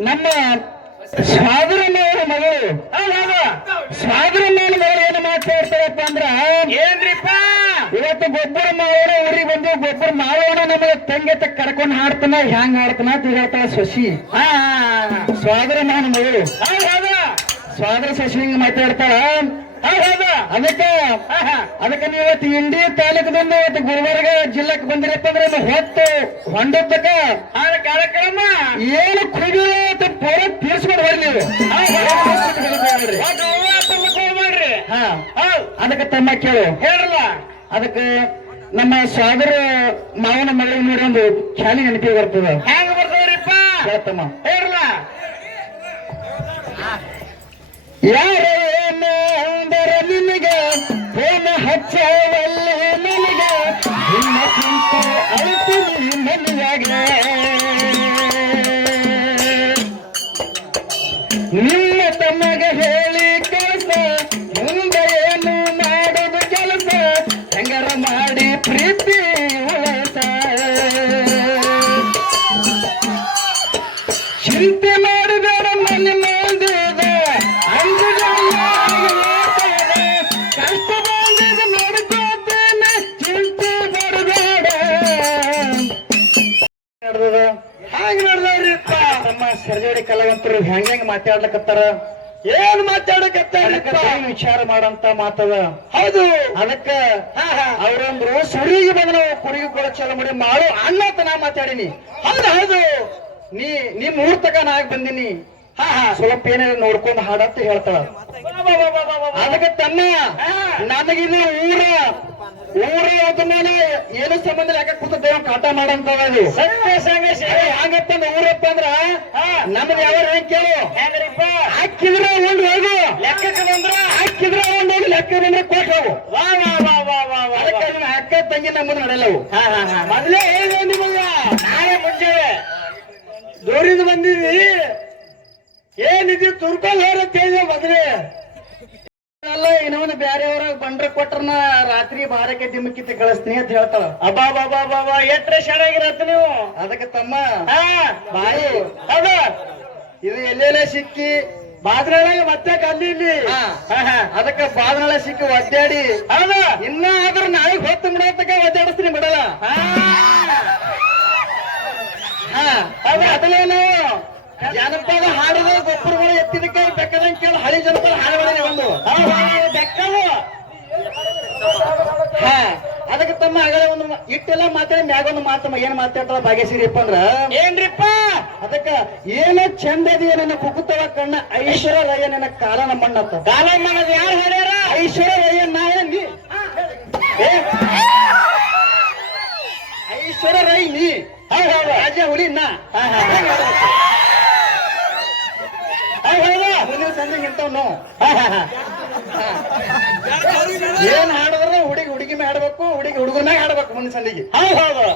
ನಮ್ಮ ಸ್ವಾದರಮ್ಮನವರ ಮಗಳು ಸ್ವಾದರಮ್ಮನ ಮಗಳು ಏನು ಮಾತಾಡ್ತಾರಪ್ಪ ಅಂದ್ರ ಏನ್ರಿಪ್ಪ ಇವತ್ತು ಗೊಬ್ಬರ ಮಾವನ ಊರಿಗೆ ಬಂದು ಗೊಬ್ಬರ ಮಾವನ ನಮಗೆ ತಂಗೆತ ಕರ್ಕೊಂಡು ಹಾಡ್ತಾನ ಹ್ಯಾಂಗ ಹಾಡ್ತಾನ ಅಂತ ಹೇಳ್ತಾಳ ಶಶಿ ಸ್ವಾದರಮ್ಮನ ಮಗಳು ಸ್ವಾದರ ಶಶಿ ಹಿಂಗ ಮಾತಾಡ್ತಾಳ ಅದಕ್ಕೆ ನೀವು ಇವತ್ತು ಇಂಡಿ ತಾಲೂಕದಿಂದ ಇವತ್ತು ಗುಲ್ಬರ್ಗ ಜಿಲ್ಲೆಗೆ ಬಂದಿರಪ್ಪ ಅಂದ್ರೆ ಹೊತ್ತು ಹೊಂಡದ್ದಕ್ಕ ಕಾರ್ಯಕ್ರಮ ಏನು ಕುಡಿ ಪೂರ ತೀರ್ಸ್ಕೊಂಡು ಬರ್ಲಿ ನೀವು ಮಾಡ್ರಿ ಅದಕ್ಕೆ ತಮ್ಮ ಕೇಳು ಹೇಳ್ರಲ್ಲ ಅದಕ್ಕೆ ನಮ್ಮ ಸಾಗರ ಮಾವನ ಮಗಳಿಗೆ ನೋಡಿ ಒಂದು ಖ್ಯಾಲಿ ನೆನಪಿ ಬರ್ತದ ಹೆಂಗ ಬರ್ತದ್ರಿಪ್ಪ ಹೇಳ್ತಮ್ಮ ಹೇಳ್ರಲ್ಲ ಯಾರ ಅಂದರ ನಿನಗೆ ಫೋನ್ ಹಚ್ಚವಲ್ಲಿ ನನಗೆ ನಿನ್ನ ಚಿಂತೆ ಅಳುತ್ತೀನಿ ಮನೆಯಾಗೆ ನಿಮ್ಮ ತಮಗೆ ಹೇಳಿ ಕೆಲಸ ಮುಂದೆ ಏನು ಮಾಡೋದು ಕೆಲಸ ಹೆಂಗಾರ ಮಾಡಿ ಪ್ರೀತಿ ಉಳಸ ಚಿಂತೆ ಮಾಡಿದರ ಮನೆ ಮಂದಿದ ಕಷ್ಟ ಬಂದಿದ ನೋಡ್ಕೋತೇನೆ ಚಿಂತೆ ಬರಬೇಡ ಹಾಗೆ ನಡೆದವ್ರಿಪ್ಪ ನಮ್ಮ ಸರ್ಜರಿ ಕಲಾವಂತರು ಹೆಂಗ್ ಮಾತಾಡ್ಲಕತ್ತಾರ ಏನ್ ಮಾತಾಡಕತ್ತಾರಿಪ್ಪ ವಿಚಾರ ಮಾಡಂತ ಮಾತದ ಹೌದು ಅದಕ್ಕ ಅವ್ರಂದ್ರು ಸುರಿಗೆ ಬಂದ ಕುರಿಗೆ ಕೂಡ ಚಲ ಮಾಡಿ ಮಾಡು ಅನ್ನತ ನಾ ಮಾತಾಡಿನಿ ಹೌದು ಹೌದು ನೀ ಮುಹೂರ್ತಕ ನಾಗ ಬಂದಿನಿ ಸ್ವಲ್ಪ ಏನಾರ ನೋಡ್ಕೊಂಡು ಹಾಡಂತ ಹೇಳ್ತಾಳ ಅದಕ್ಕೆ ತಮ್ಮ ನನಗಿದು ಊರ ಅದ ಮೇಲೆ ಏನು ಸಂಬಂಧ ಯಾಕೆ ಕೂತ ದೇವ ಕಾಟ ಮಾಡಂತದು ಸತ್ಯ ಸಂಘ ಹಂಗಪ್ಪ ಊರಪ್ಪ ಅಂದ್ರ ನಮ್ದು ಯಾವ ಹೆಂಗ್ ಕೇಳು ಹೆಂಗ್ರಿಪ್ಪ ಹಾಕಿದ್ರೆ ಒಂದು ಹೋಗು ಲೆಕ್ಕಕ್ಕೆ ಬಂದ್ರ ಹಾಕಿದ್ರೆ ಒಂದು ಹೋಗಿ ಲೆಕ್ಕ ಬಂದ್ರೆ ಕೊಟ್ಟು ಹೋಗು ವಾ ವಾ ವಾ ವಾ ವಾ ವಾ ಅದಕ್ಕೆ ನಿಮ್ಮ ಅಕ್ಕ ತಂಗಿ ನಮ್ಮದು ನಡೆಯಲ್ಲವು ಮೊದ್ಲೇ ಹೇಗೆ ನಿಮಗ ನಾಳೆ ಮುಂಚೆ ದೂರಿಂದ ಬಂದಿದ್ವಿ ಏನಿದೆ ತುರ್ಕೊಂಡು ಹೋರತ್ ಹೇಳಿದೆ ಮೊದ್ಲೇ ಅಲ್ಲ ಇನ್ನೊಂದು ಬ್ಯಾರೆಯವ್ರ ಬಂಡ್ರ ಕೊಟ್ರನ ರಾತ್ರಿ ಬಾರಕ್ಕೆ ದಿಮ್ಮಕ್ಕಿತ್ತ ಕಳಿಸ್ತೀನಿ ಅಂತ ಹೇಳ್ತಾಳ ಅಬ್ಬಾ ಬಾಬಾ ಬಾಬಾ ಎಟ್ರೆ ಚೆನ್ನಾಗಿರತ್ತ ನೀವು ಅದಕ್ಕೆ ತಮ್ಮ ಬಾಯಿ ಹೌದು ಇದು ಎಲ್ಲೆಲ್ಲ ಸಿಕ್ಕಿ ಬಾದ್ರೊಳಗೆ ಮತ್ತೆ ಕಲ್ಲಿಲ್ಲಿ ಅದಕ್ಕೆ ಬಾದನಾಳ ಸಿಕ್ಕಿ ಒದ್ದಾಡಿ ಹೌದು ಇನ್ನ ಆದ್ರ ನಾಳೆಗೆ ಹೊತ್ತು ಬಿಡತಕ್ಕ ಒದ್ದಾಡಿಸ್ತೀನಿ ಬಿಡಲ್ಲ ಅದಲ್ಲೇನು ಜನಪದ ಹಾಡಿದ ಗೊಬ್ಬರಗಳು ಎತ್ತಿದಕ್ಕೆ ಬೆಕ್ಕದಂಗೆ ಕೇಳಿ ಹಳಿ ಜನಪದ ಹಾಡುಗಳೇ ಒಂದು ಬೆಕ್ಕದು ಅದಕ್ಕೆ ತಮ್ಮ ಆಗಲೇ ಒಂದು ಇಟ್ಟೆಲ್ಲ ಮಾತಾಡಿ ಮ್ಯಾಗೊಂದು ಮಾತಮ್ಮ ಏನ್ ಮಾತಾಡ್ತಾಳ ಭಾಗ್ಯಶ್ರೀಪ್ಪ ಅಂದ್ರ ಏನ್ರಿಪ್ಪ ಅದಕ್ಕ ಏನೋ ಚಂದದಿಯ ನನ್ನ ಕುಕುತವ ಕಣ್ಣ ಐಶ್ವರ್ಯ ರಯ್ಯ ನನ್ನ ಕಾಲ ನಮ್ಮಣ್ಣತ್ತ ಕಾಲಮ್ಮನದು ಯಾರು ಹಾಡ್ಯಾರ ಐಶ್ವರ್ಯ ರಯ್ಯ ನಾಯ ನೀ ಐಶ್ವರ್ಯ ರೈ ನೀ ರಾಜ ಹುಲಿ ನಾ ಮುಂದಿನ ಸಂಜೆ ಇಂಥವ್ನು ಏನ್ ಹಾಡಿದ್ರ ಹುಡುಗಿ ಮ್ಯಾಗ ಹಾಡ್ಬೇಕು ಹುಡುಗಿ ಹುಡುಗರ ಮ್ಯಾಗ ಹಾಡ್ಬೇಕು ಮುಂದಿನ ಸಂದಿಗೆ ಹೌದು